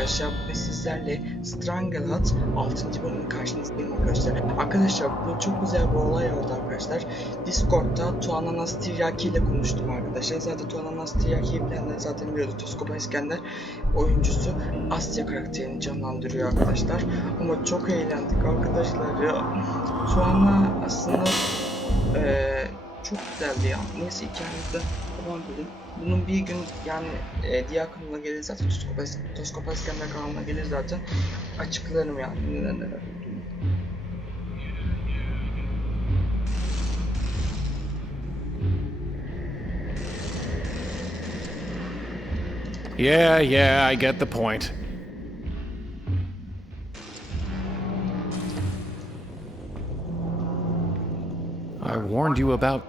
arkadaşlar. Bugün sizlerle Strangeland 6. bölümün karşınızdayım arkadaşlar. Arkadaşlar bu çok güzel bir olay oldu arkadaşlar. Discord'da Tuana Nastiryaki ile konuştum arkadaşlar. Zaten Tuana Nastyryaki'yi bilenler zaten biliyordu. Toskopa İskender oyuncusu Asya karakterini canlandırıyor arkadaşlar. Ama çok eğlendik arkadaşlar ya. Tuana aslında çok güzeldi ya. Neyse hikayemizde devam edelim. Bunun bir gün yani diğer kanala gelir zaten, Toskopa İskender kanalına gelir zaten. Açıklarım yani neler olduğunu. Yeah, I get the point. I warned you about...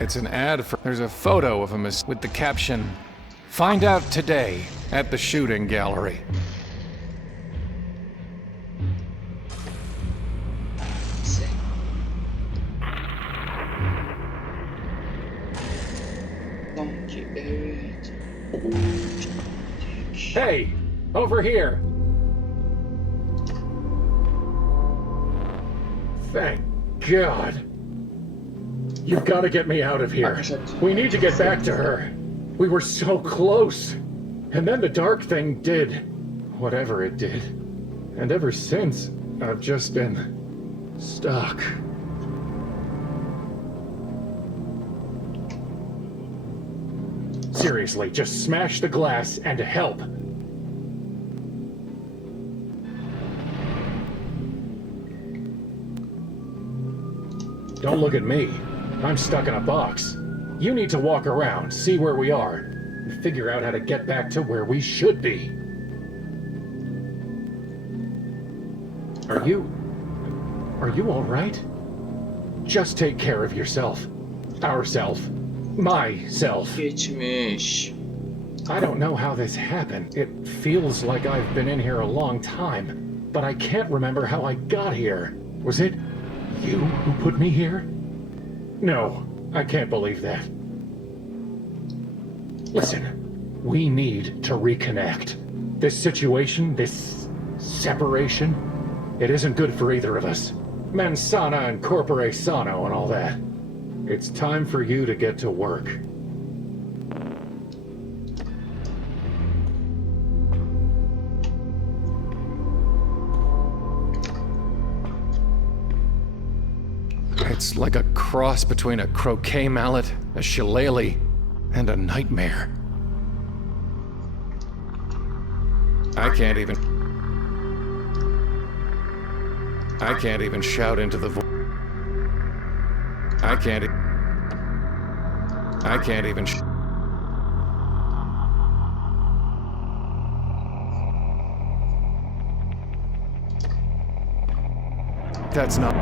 It's an ad for... There's a photo of him with the caption, "Find out today at the shooting gallery." Hey, over here. Thank God. You've got to get me out of here. We need to get back to her. We were so close. And then the dark thing did whatever it did. And ever since, I've just been stuck. Seriously, just smash the glass and help. Don't look at me. I'm stuck in a box. You need to walk around, see where we are, and figure out how to get back to where we should be. Are you all right? Just take care of yourself. Ourself. Myself. Geçmiş. I don't know how this happened. It feels like I've been in here a long time, but I can't remember how I got here. Was it you who put me here? No, I can't believe that. Listen, we need to reconnect. This situation, this separation, it isn't good for either of us. Mens sana and corpore sano and all that. It's time for you to get to work. It's like a cross between a croquet mallet, a shillelagh, and a nightmare. I can't even shout into the void. I can't even That's not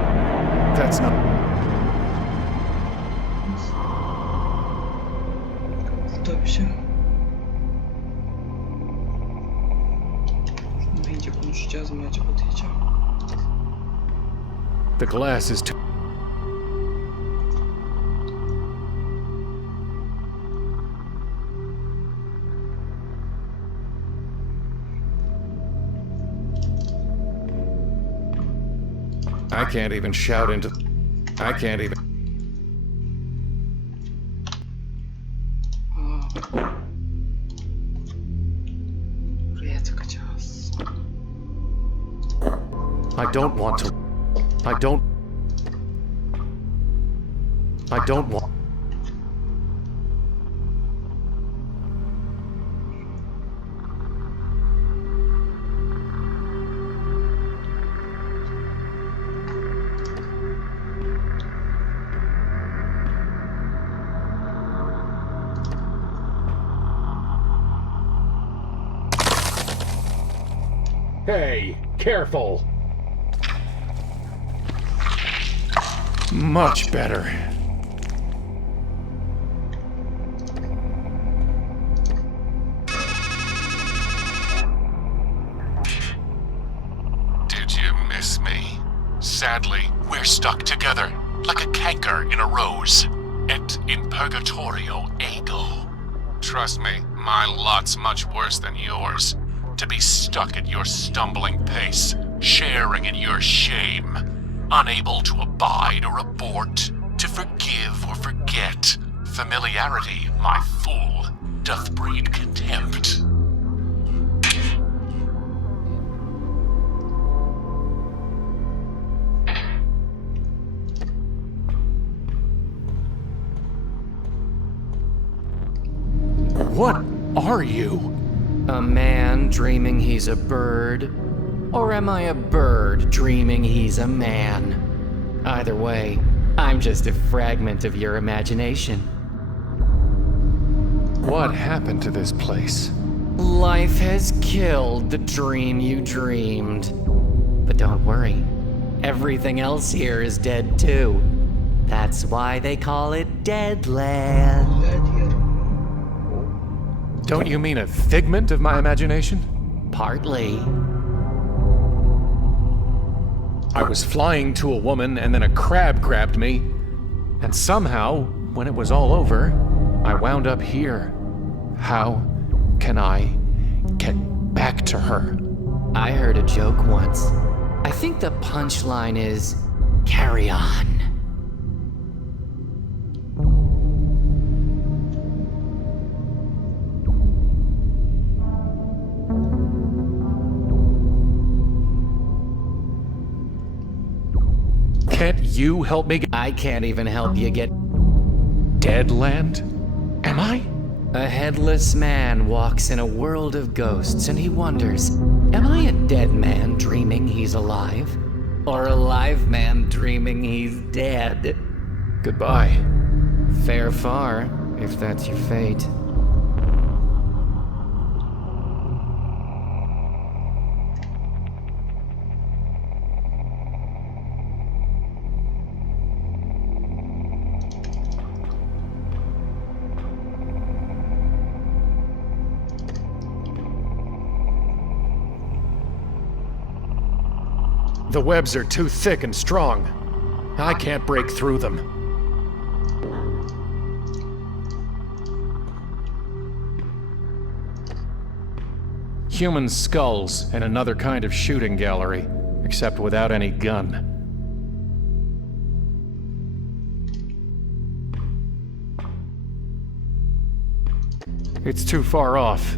Burada bir şey yok. Şunu iyice konuşacağız mı acaba diyeceğim. The glass is too... I can't even shout into... I can't even... Buraya tıkacağız. I don't want to... I don't want... Hey, careful! Much better. Did you miss me? Sadly, we're stuck together, like a canker in a rose. Et in purgatorio ego. Trust me, My lot's much worse than yours. To be stuck at your stumbling pace, sharing in your shame, unable to abide or abort, to forgive or forget. Familiarity, my fool, doth breed contempt. What are you? A man dreaming he's a bird? Or am I a bird dreaming he's a man? Either way, I'm just a fragment of your imagination. What happened to this place? Life has killed the dream you dreamed. But don't worry, everything else here is dead too. That's why they call it Deadland. Don't you mean a figment of my imagination? Partly. I was flying to a woman and then a crab grabbed me. And somehow, when it was all over, I wound up here. How can I get back to her? I heard a joke once. I think the punchline is, carry on. Can't you help me get I can't even help you get... Deadland? Am I? A headless man walks in a world of ghosts and he wonders, am I a dead man dreaming he's alive? Or a live man dreaming he's dead? Goodbye. Fare far, if that's your fate. The webs are too thick and strong. I can't break through them. Human skulls and another kind of shooting gallery, except without any gun. It's too far off.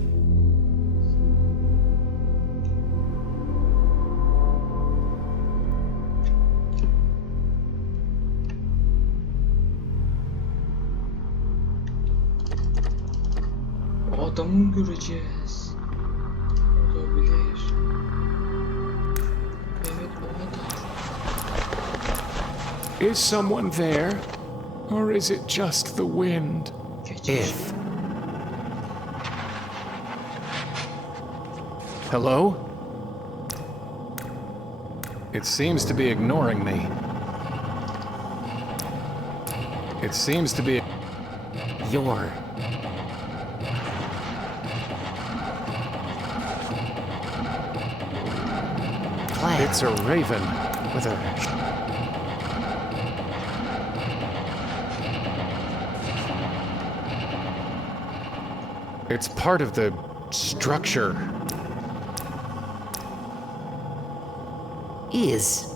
Adamı göreceğiz. Olabilir. Evet, o adam. Is someone there? Or is it just the wind? If. Hello? It seems to be ignoring me. It seems to be... You're... It's a raven with a... It's part of the structure. Is.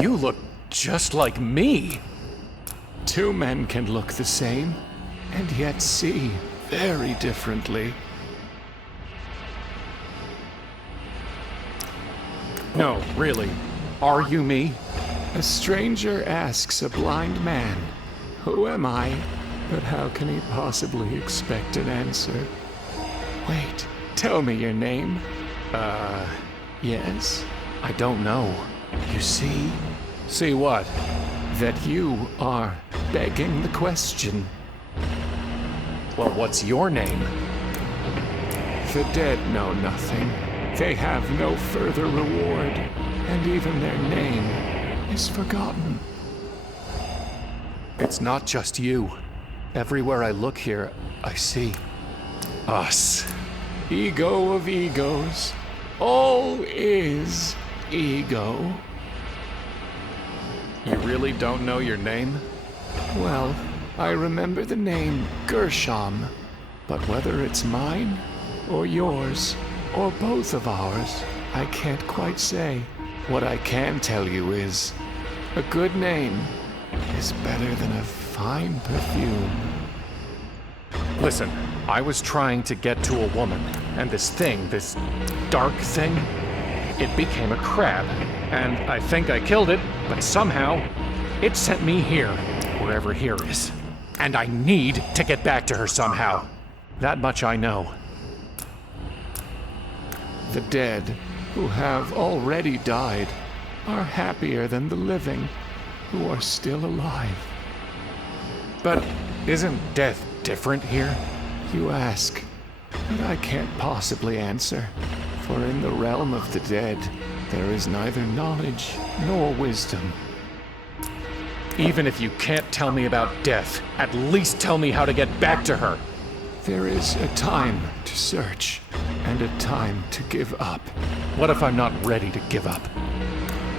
You look just like me. Two men can look the same, and yet see very differently. No, really. Are you me? A stranger asks a blind man, "Who am I?" But how can he possibly expect an answer? Wait, tell me your name. Yes? I don't know. You see? See what? That you are begging the question. Well, what's your name? The dead know nothing. They have no further reward, and even their name is forgotten. It's not just you. Everywhere I look here, I see us. Ego of egos. All is ego. You really don't know your name? Well, I remember the name Gershom, but whether it's mine, or yours, or both of ours, I can't quite say. What I can tell you is, a good name is better than a fine perfume. Listen, I was trying to get to a woman, and this dark thing, it became a crab. And I think I killed it, but somehow, it sent me here, wherever here is. And I need to get back to her somehow. That much I know. The dead, who have already died, are happier than the living, who are still alive. But isn't death different here? You ask, but I can't possibly answer. For in the realm of the dead, there is neither knowledge nor wisdom. Even if you can't tell me about death, at least tell me how to get back to her. There is a time to search, and a time to give up. What if I'm not ready to give up?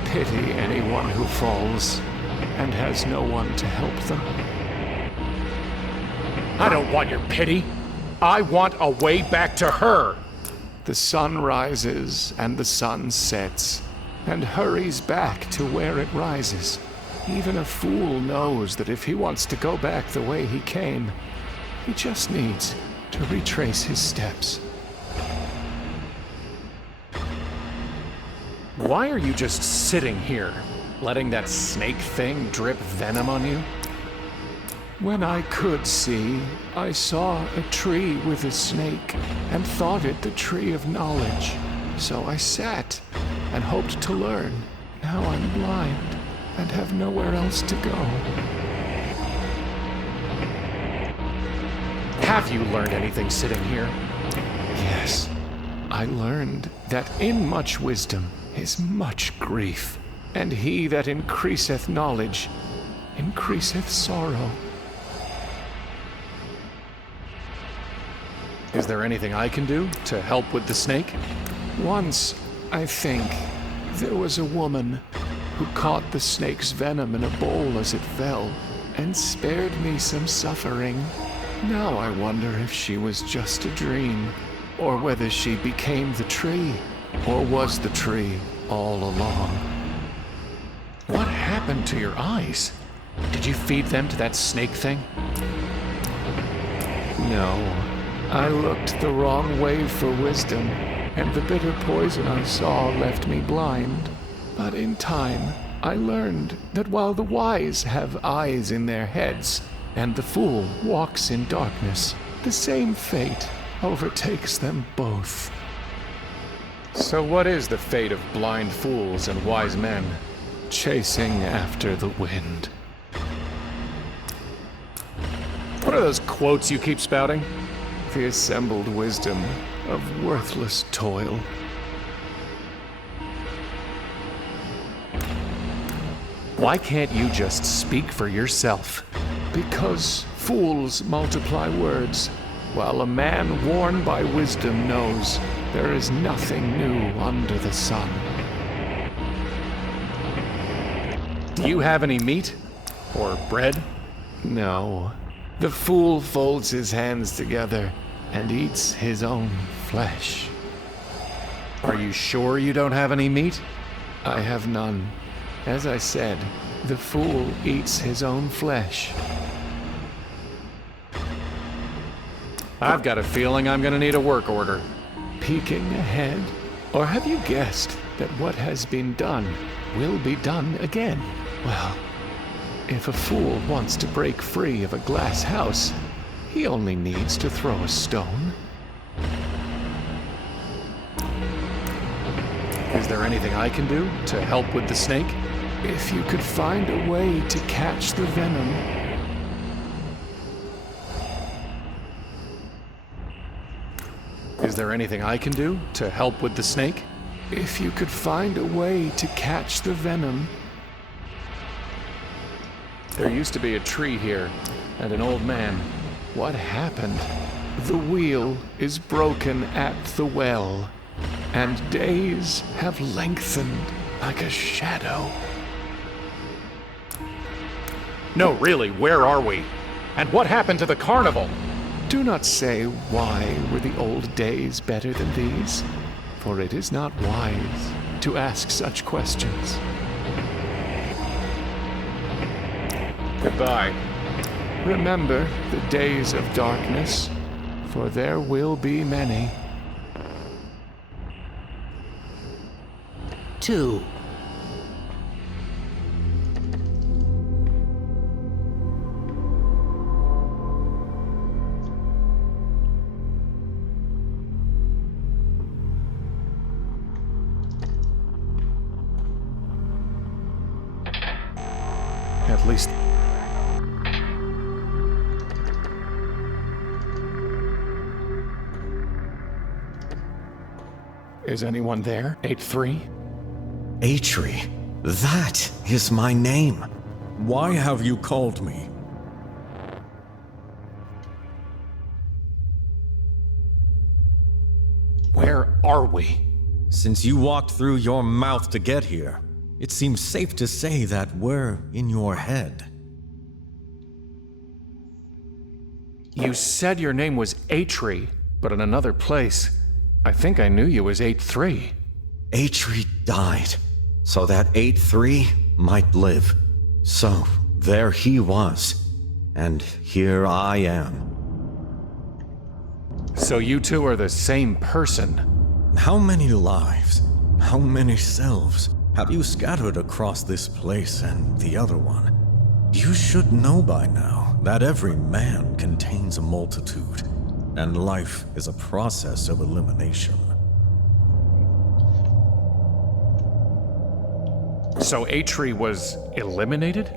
Pity anyone who falls, and has no one to help them. I don't want your pity. I want a way back to her. The sun rises and the sun sets, and hurries back to where it rises. Even a fool knows that if he wants to go back the way he came, he just needs to retrace his steps. Why are you just sitting here, letting that snake thing drip venom on you? When I could see, I saw a tree with a snake and thought it the tree of knowledge. So I sat and hoped to learn. Now I'm blind and have nowhere else to go. Have you learned anything sitting here? Yes, I learned that in much wisdom is much grief, and he that increaseth knowledge increaseth sorrow. Is there anything I can do to help with the snake? Once, I think, there was a woman who caught the snake's venom in a bowl as it fell, and spared me some suffering. Now I wonder if she was just a dream, or whether she became the tree, or was the tree all along. What happened to your eyes? Did you feed them to that snake thing? No, I looked the wrong way for wisdom, and the bitter poison I saw left me blind. But in time, I learned that while the wise have eyes in their heads, and the fool walks in darkness, the same fate overtakes them both. So what is the fate of blind fools and wise men? Chasing after the wind. What are those quotes you keep spouting? The assembled wisdom of worthless toil. Why can't you just speak for yourself? Because fools multiply words, while a man worn by wisdom knows there is nothing new under the sun. Do you have any meat? Or bread? No. The fool folds his hands together and eats his own flesh. Are you sure you don't have any meat? I have none. As I said, the fool eats his own flesh. I've got a feeling I'm gonna need a work order. Peeking ahead? Or have you guessed that what has been done will be done again? Well, if a fool wants to break free of a glass house, he only needs to throw a stone. Is there anything I can do to help with the snake? If you could find a way to catch the venom. Is there anything I can do to help with the snake? If you could find a way to catch the venom. There used to be a tree here, and an old man. What happened? The wheel is broken at the well, and days have lengthened like a shadow. No, really, where are we? And what happened to the carnival? Do not say, why were the old days better than these? For it is not wise to ask such questions. Goodbye. Remember the days of darkness, for there will be many. 2. At least is anyone there? 8-3? Atri, that is my name. Why have you called me? Where are we? Since you walked through your mouth to get here, it seems safe to say that we're in your head. You said your name was Atri, but in another place. I think I knew you as 8-3. Atri died, so that 8-3 might live. So, there he was, and here I am. So you two are the same person? How many lives, how many selves have you scattered across this place and the other one? You should know by now that every man contains a multitude, and life is a process of elimination. So Atri was eliminated?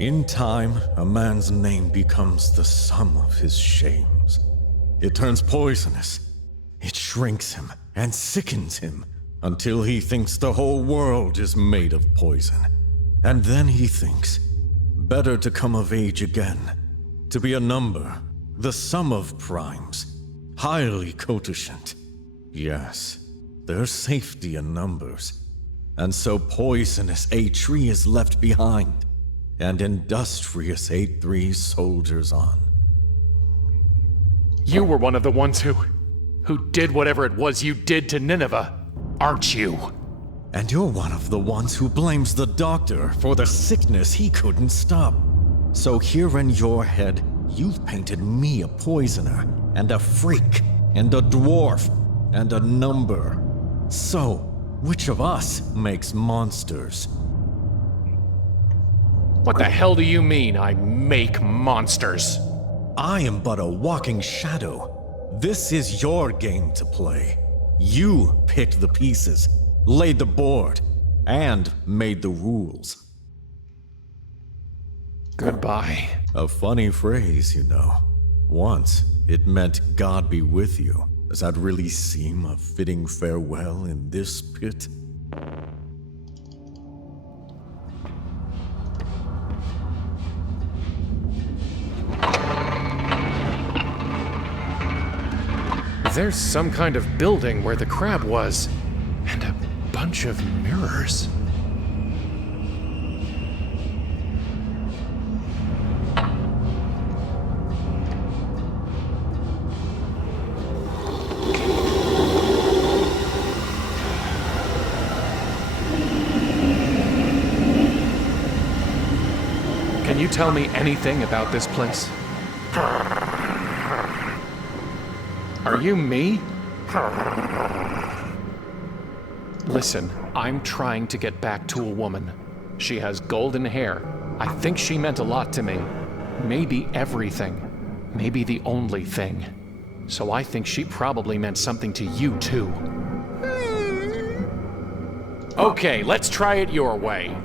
In time, a man's name becomes the sum of his shames. It turns poisonous. It shrinks him and sickens him until he thinks the whole world is made of poison. And then he thinks, better to come of age again, to be a number, the sum of primes, highly cototient. Yes, there's safety in numbers. And so poisonous Atri is left behind, and industrious 8-3 soldiers on. You were one of the ones who did whatever it was you did to Nineveh, aren't you? And you're one of the ones who blames the doctor for the sickness he couldn't stop. So here in your head, you've painted me a poisoner, and a freak, and a dwarf, and a number. So, which of us makes monsters? What the hell do you mean, I make monsters? I am but a walking shadow. This is your game to play. You picked the pieces, laid the board, and made the rules. Goodbye. A funny phrase, you know. Once, it meant God be with you. Does that really seem a fitting farewell in this pit? There's some kind of building where the crab was, and a bunch of mirrors. Can you tell me anything about this place? Are you me? Listen, I'm trying to get back to a woman. She has golden hair. I think she meant a lot to me. Maybe everything. Maybe the only thing. So I think she probably meant something to you too. Okay, let's try it your way.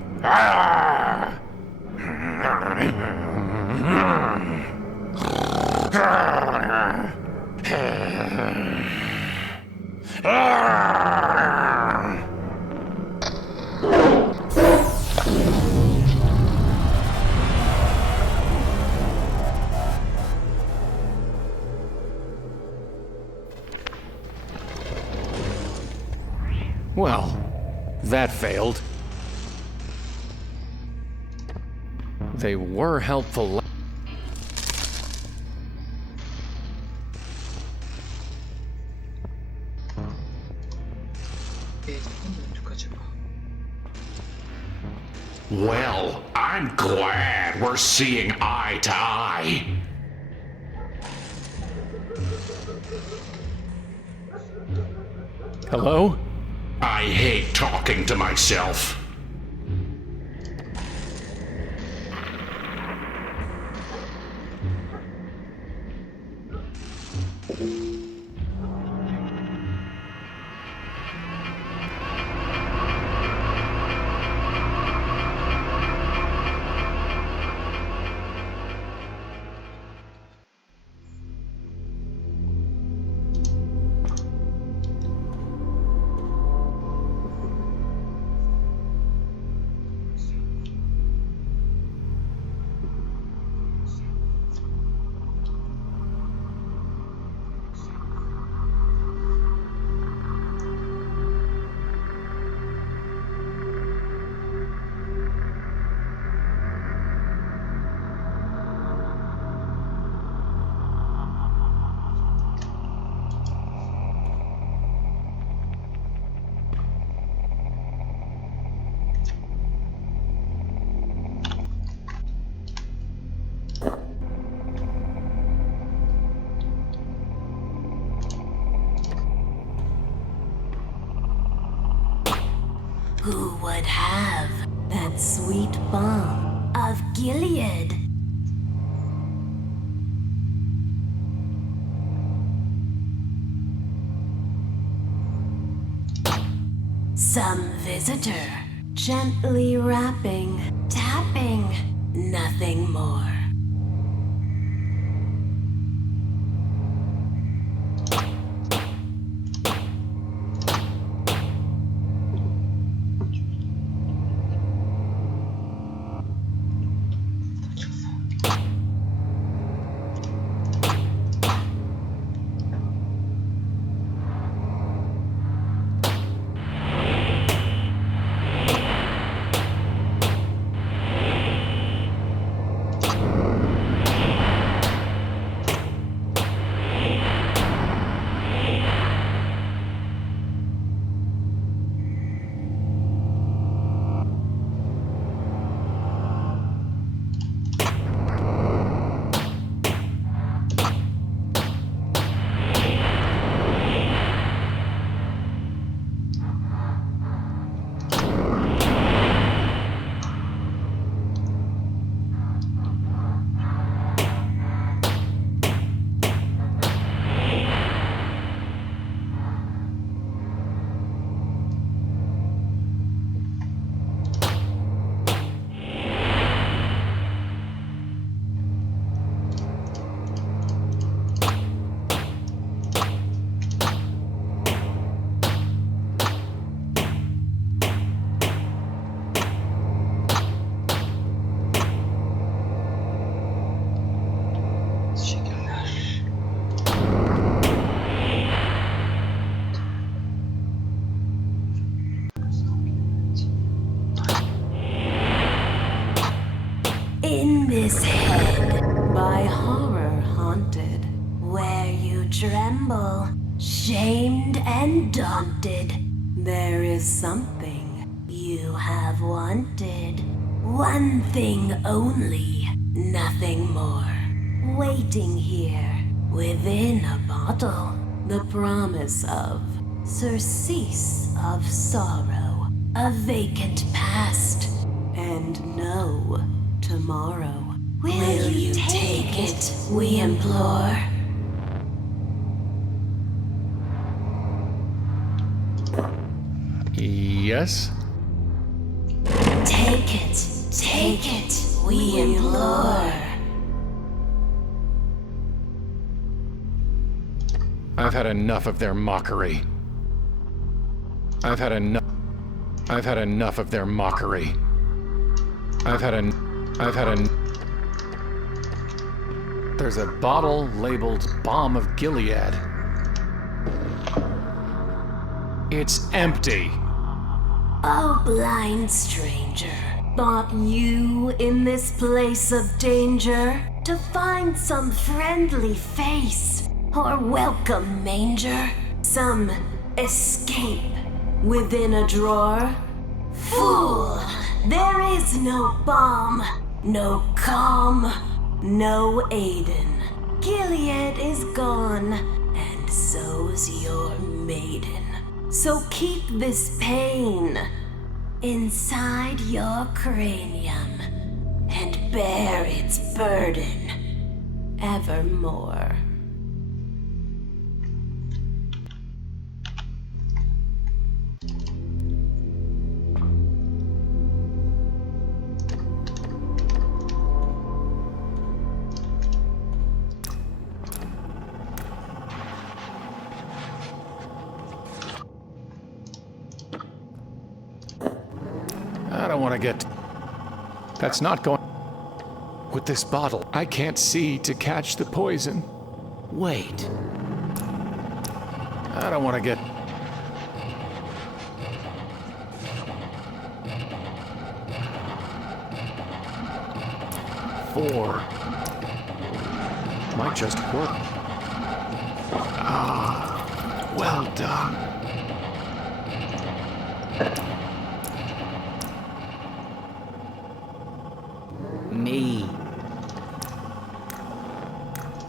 Well, that failed. They were helpful. Döndük acaba? Well, I'm glad we're seeing eye to eye. Hello? I hate talking to myself. Who would have that sweet balm of Gilead? Some visitor, gently rapping, tapping, nothing more. In this head, by horror haunted, where you tremble, shamed and daunted, there is something you have wanted. One thing only, nothing more. Waiting here, within a bottle, the promise of surcease of sorrow, a vacant past, and no tomorrow. Will you take it, we implore? Yes? Take it, we implore. I've had enough of their mockery. I've had enough of their mockery. There's a bottle labeled Balm of Gilead. It's empty. Oh, blind stranger, Thought you in this place of danger to find some friendly face or welcome manger, some escape within a drawer? Fool! There is no balm, no calm, no Aiden. Gilead is gone, and so's your maiden. So keep this pain inside your cranium and bear its burden evermore. I don't want to get... That's not going... With this bottle, I can't see to catch the poison. Wait. I don't want to get... Four. Might just work. Ah, well done. Me.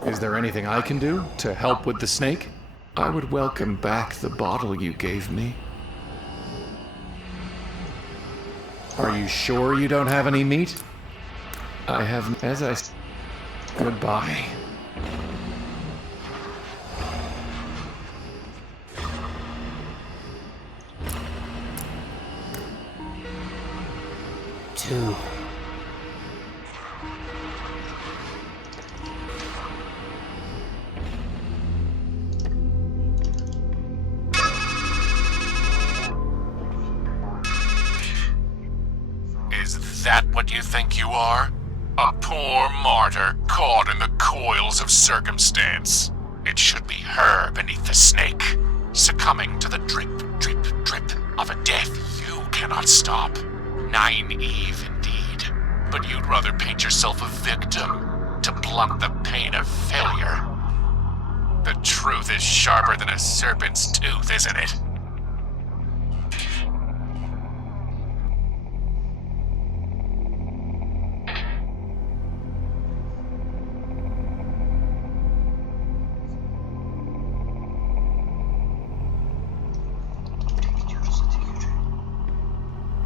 Is there anything I can do to help with the snake? I would welcome back the bottle you gave me. Are you sure you don't have any meat? I have, as I... Goodbye. Two. Is that what you think you are? A poor martyr caught in the coils of circumstance. It should be her beneath the snake, succumbing to the drip, drip, drip of a death you cannot stop. Naive indeed, but you'd rather paint yourself a victim to blunt the pain of failure. The truth is sharper than a serpent's tooth, isn't it?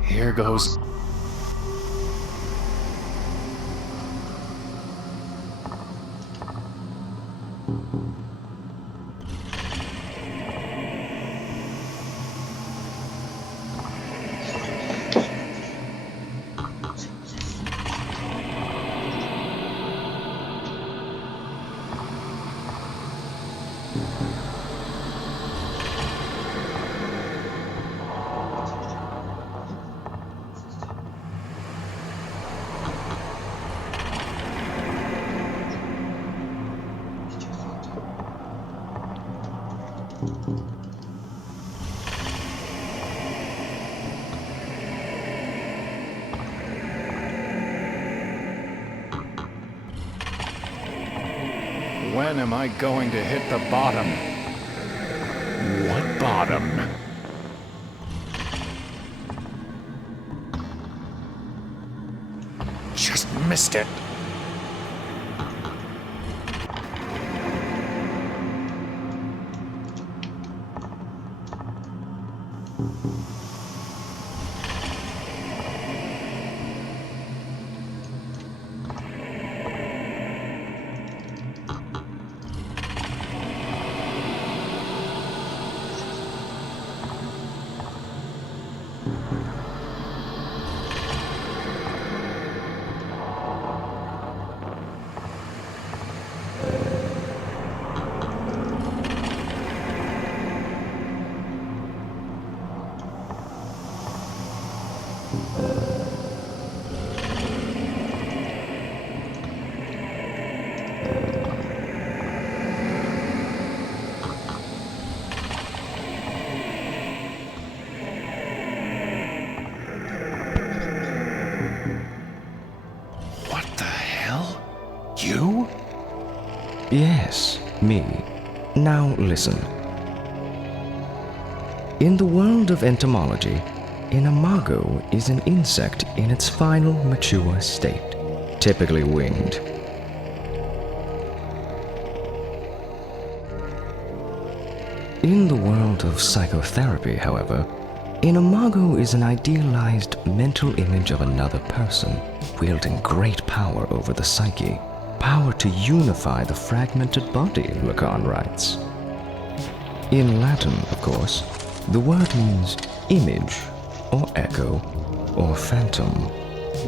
Here goes. When am I going to hit the bottom? What bottom? Just missed it. me. Now listen. In the world of entomology, an imago is an insect in its final mature state, typically winged. In the world of psychotherapy, however, an imago is an idealized mental image of another person, wielding great power over the psyche, power to unify the fragmented body, Lacan writes. In Latin, of course, the word means image, or echo, or phantom.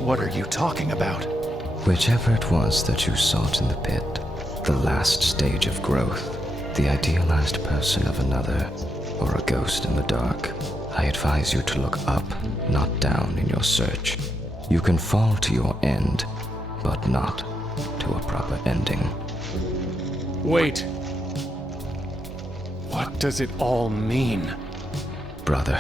What are you talking about? Whichever it was that you sought in the pit, the last stage of growth, the idealized person of another, or a ghost in the dark, I advise you to look up, not down in your search. You can fall to your end, but not to a proper ending. Wait. What does it all mean? Brother,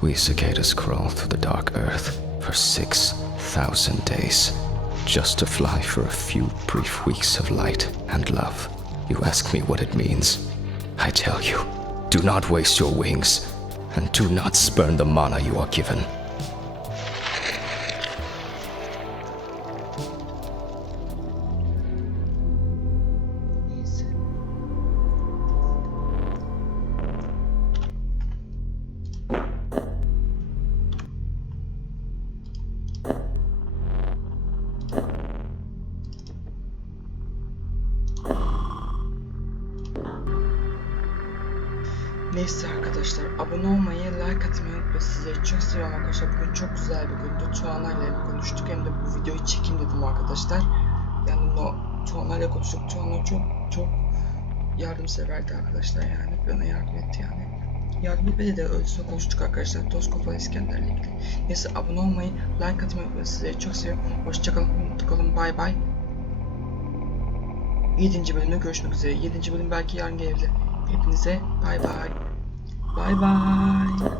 we cicadas crawl through the dark earth for 6,000 days, just to fly for a few brief weeks of light and love. You ask me what it means. I tell you, do not waste your wings, and do not spurn the mana you are given. Neyse arkadaşlar, abone olmayı, like atmayı unutmayın. Sizleri çok seviyorum arkadaşlar. Bugün çok güzel bir gündü. Tuana ile konuştuk. Hem de bu videoyu çekeyim dedim arkadaşlar. Yani Tuana ile konuştuk. Tuana çok yardımseverdi arkadaşlar yani. Bana yardım etti yani. Yardım etmedi de öylesine konuştuk arkadaşlar. Toz Kafalı İskender'le ilgili. Neyse, abone olmayı, like atmayı unutmayın. Sizleri çok seviyorum. Hoşçakalın, mutlu kalın. Bay bay. 7. bölümde görüşmek üzere. 7. bölüm belki yarın gelebilir. Hepinize bay bay. Bay bay.